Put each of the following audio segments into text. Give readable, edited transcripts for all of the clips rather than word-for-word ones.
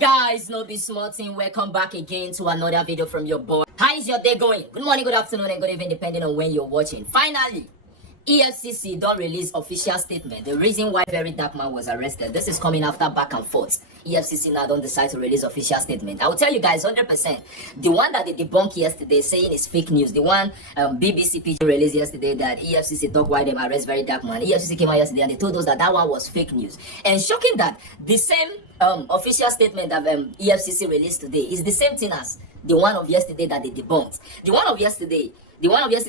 Guys, no be small thing. Welcome back again to another video from your boy. How is your day going? Good morning, good afternoon, and good evening, depending on when you're watching. Finally, EFCC don't release official statement. The reason why VERYDARKMAN was arrested. This is coming after back and forth. EFCC now don't decide to release official statement. I will tell you guys 100%. The one that they debunked yesterday saying is fake news. The one BBC PG released yesterday that EFCC talk why them arrest VERYDARKMAN. EFCC came out yesterday and they told us that that one was fake news. And shocking that the same official statement that EFCC released today is the same thing as the one of yesterday that they debunked. The one of yesterday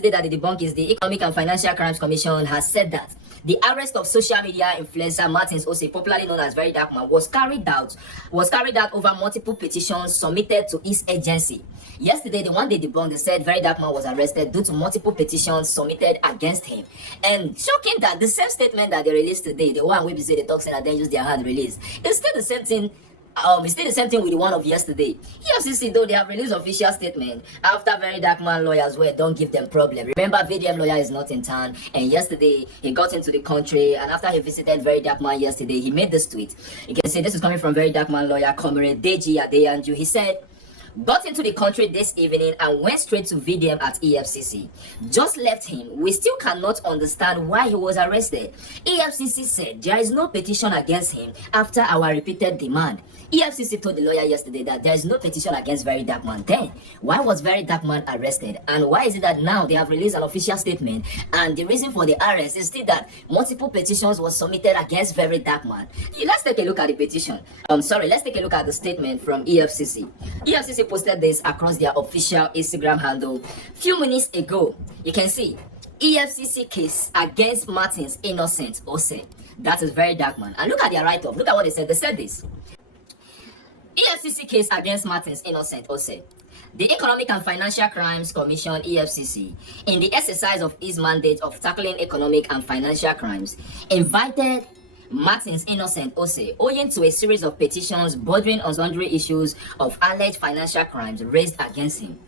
that they debunked is the Economic and Financial Crimes Commission has said that the arrest of social media influencer Martins Ose, popularly known as VERYDARKMAN, was carried out over multiple petitions submitted to his agency. Yesterday, the one they debunked, they said VERYDARKMAN was arrested due to multiple petitions submitted against him. And shocking that the same statement that they released today, the one we say they talk and then use their hand release, it's still the same thing. It's still the same thing with the one of yesterday. EFCC, though, they have released official statement after VERYDARKMAN lawyers were don't give them problem. Remember, VDM lawyer is not in town, and yesterday he got into the country, and after he visited VERYDARKMAN yesterday, he made this tweet. You can see this is coming from VERYDARKMAN lawyer Comrade Deji Adeyanju. He said, got into the country this evening and went straight to VDM at EFCC. Just left him. We still cannot understand why he was arrested. EFCC said there is no petition against him after our repeated demand. EFCC told the lawyer yesterday that there is no petition against VERYDARKMAN. Then, why was VERYDARKMAN arrested? And why is it that now they have released an official statement and the reason for the arrest is still that multiple petitions were submitted against VERYDARKMAN? Let's take a look at the petition. Let's take a look at the statement from EFCC. EFCC posted this across their official Instagram handle few minutes ago. You can see EFCC case against Martins Innocent Ose. That is VERYDARKMAN. And look at their write-up. Look at what they said. They said this. EFCC case against Martins Innocent Ose. The Economic and Financial Crimes Commission, EFCC, in the exercise of its mandate of tackling economic and financial crimes, invited Martins Innocent Ose owing to a series of petitions bordering on sundry issues of alleged financial crimes raised against him.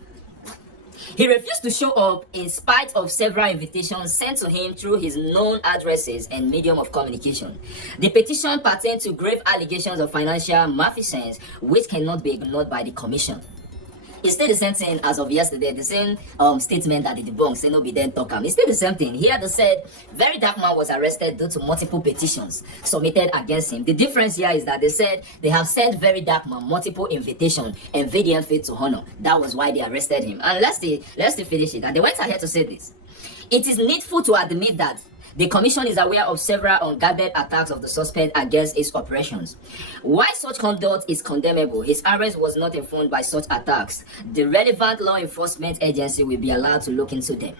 He refused to show up in spite of several invitations sent to him through his known addresses and medium of communication. The petition pertained to grave allegations of financial malfeasance which cannot be ignored by the commission. It's still the same thing as of yesterday, the same statement that the debunked say no be then talk. It's still the same thing. Here they said VERYDARKMAN was arrested due to multiple petitions submitted against him. The difference here is that they said they have sent VERYDARKMAN multiple invitations and VDM failed to honor. That was why they arrested him. And let's finish it. And they went ahead to say this. It is needful to admit that the Commission is aware of several unguarded attacks of the suspect against its operations. While such conduct is condemnable, his arrest was not informed by such attacks. The relevant law enforcement agency will be allowed to look into them.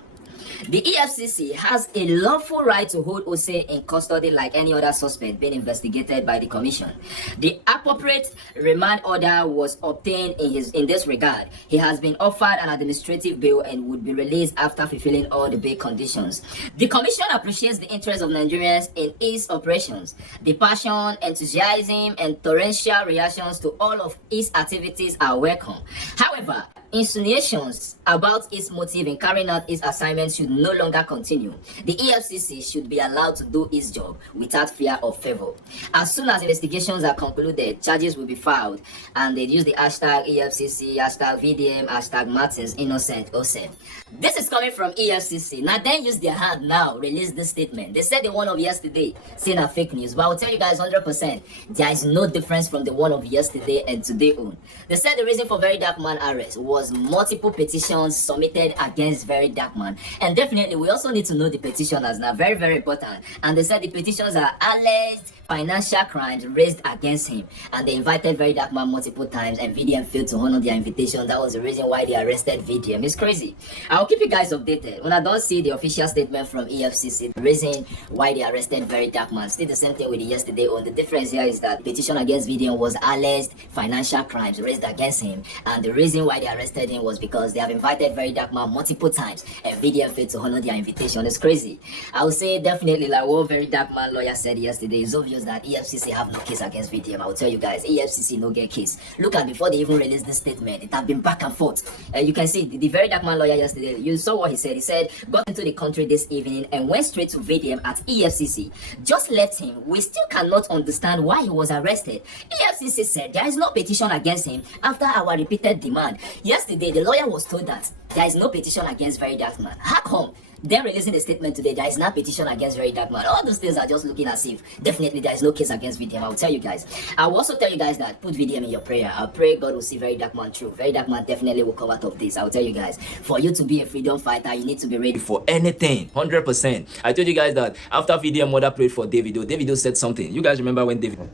The EFCC has a lawful right to hold Ose in custody like any other suspect being investigated by the Commission. The appropriate remand order was obtained in this regard. He has been offered an administrative bail and would be released after fulfilling all the bail conditions. The Commission appreciates the interest of Nigerians in its operations. The passion, enthusiasm, and torrential reactions to all of its activities are welcome. However, insinuations about its motive in carrying out its assignment should no longer continue. The EFCC should be allowed to do its job without fear or favor. As soon as investigations are concluded, charges will be filed, and they use the hashtag EFCC, hashtag VDM, hashtag Martins Innocent Ose. This is coming from EFCC. Now then use their hand now, release this statement. They said the one of yesterday, saying a fake news, but I will tell you guys 100%, there is no difference from the one of yesterday and today on. They said the reason for VERYDARKMAN arrest was multiple petitions submitted against VERYDARKMAN. And definitely, we also need to know the petitioners now. Very, very important. And they said the petitions are alleged financial crimes raised against him. And they invited VERYDARKMAN multiple times, and VDM failed to honor their invitation. That was the reason why they arrested VDM. It's crazy. I'll keep you guys updated. When I don't see the official statement from EFCC, the reason why they arrested VERYDARKMAN, still the same thing with the yesterday on. The difference here is that the petition against VDM was alleged financial crimes raised against him. And the reason why they arrested arrested him was because they have invited Very Dark Man multiple times and VDM failed to honor their invitation. It's crazy. I would say definitely like what Very Dark Man lawyer said yesterday. It's obvious that EFCC have no case against VDM. I will tell you guys, EFCC no get case. Look at before they even released this statement, it have been back and forth. You can see the Very Dark Man lawyer yesterday. You saw what he said. He said got into the country this evening and went straight to VDM at EFCC. Just left him. We still cannot understand why he was arrested. EFCC said there is no petition against him after our repeated demand. Yesterday, the lawyer was told that there is no petition against Very Dark Man. How come? They're releasing a statement today. There is no petition against Very Dark Man. All those things are just looking as if definitely there is no case against VDM. I will tell you guys. I will also tell you guys that put VDM in your prayer. I pray God will see Very Dark Man through. Very Dark Man definitely will come out of this. I will tell you guys. For you to be a freedom fighter, you need to be ready for anything. 100%. I told you guys that after VDM mother prayed for Davido, Davido said something. You guys remember when Davido?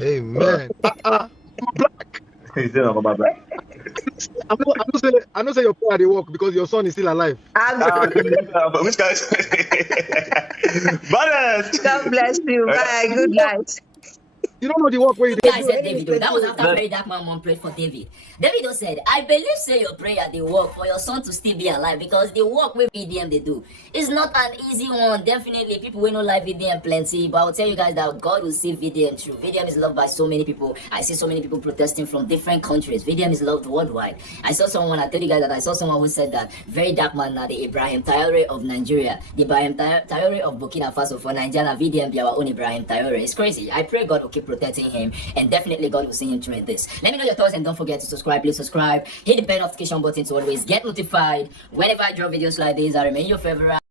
Amen. Black. I'm not saying your prayer they work because your son is still alive. Which guys? God bless you. Bye. Good night. You don't know the work where you I said Davido. That was after Very Dark Man prayed for David. Davido said, I believe say your prayer they work for your son to still be alive because the work with VDM they do is not an easy one. Definitely people will not like VDM plenty, but I'll tell you guys that God will see VDM through. VDM is loved by so many people. I see so many people protesting from different countries. VDM is loved worldwide. I tell you guys that I saw someone who said that Very Dark Man now the Ibrahim Traore of Nigeria, the Ibrahim Traore of Burkina Faso for Nigeria, VDM be our own Ibrahim Traore. It's crazy. I pray God will keep protecting him and definitely God will see him through this. Let me know your thoughts and don't forget to subscribe. Please subscribe, hit the bell notification button to always get notified whenever I drop videos like this. I remain your favorite.